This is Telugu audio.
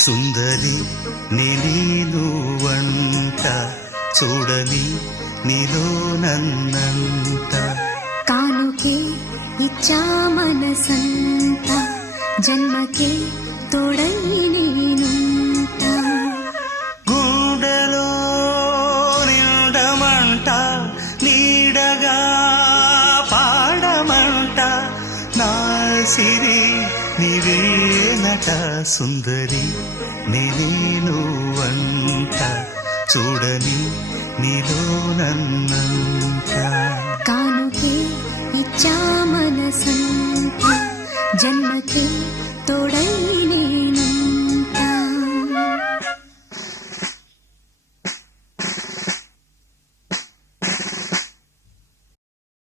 సుందరి నీను వంట చూడని నీలో నన్నంత కానుకే ఇచ్చా మనసంత జన్మకే తోడై నేనుంట గుండెలో నిండమంట నీడగా పాడమంట నా సిరి నీవేనట సుందరి నేను వంట చూడని నీలో నన్నంత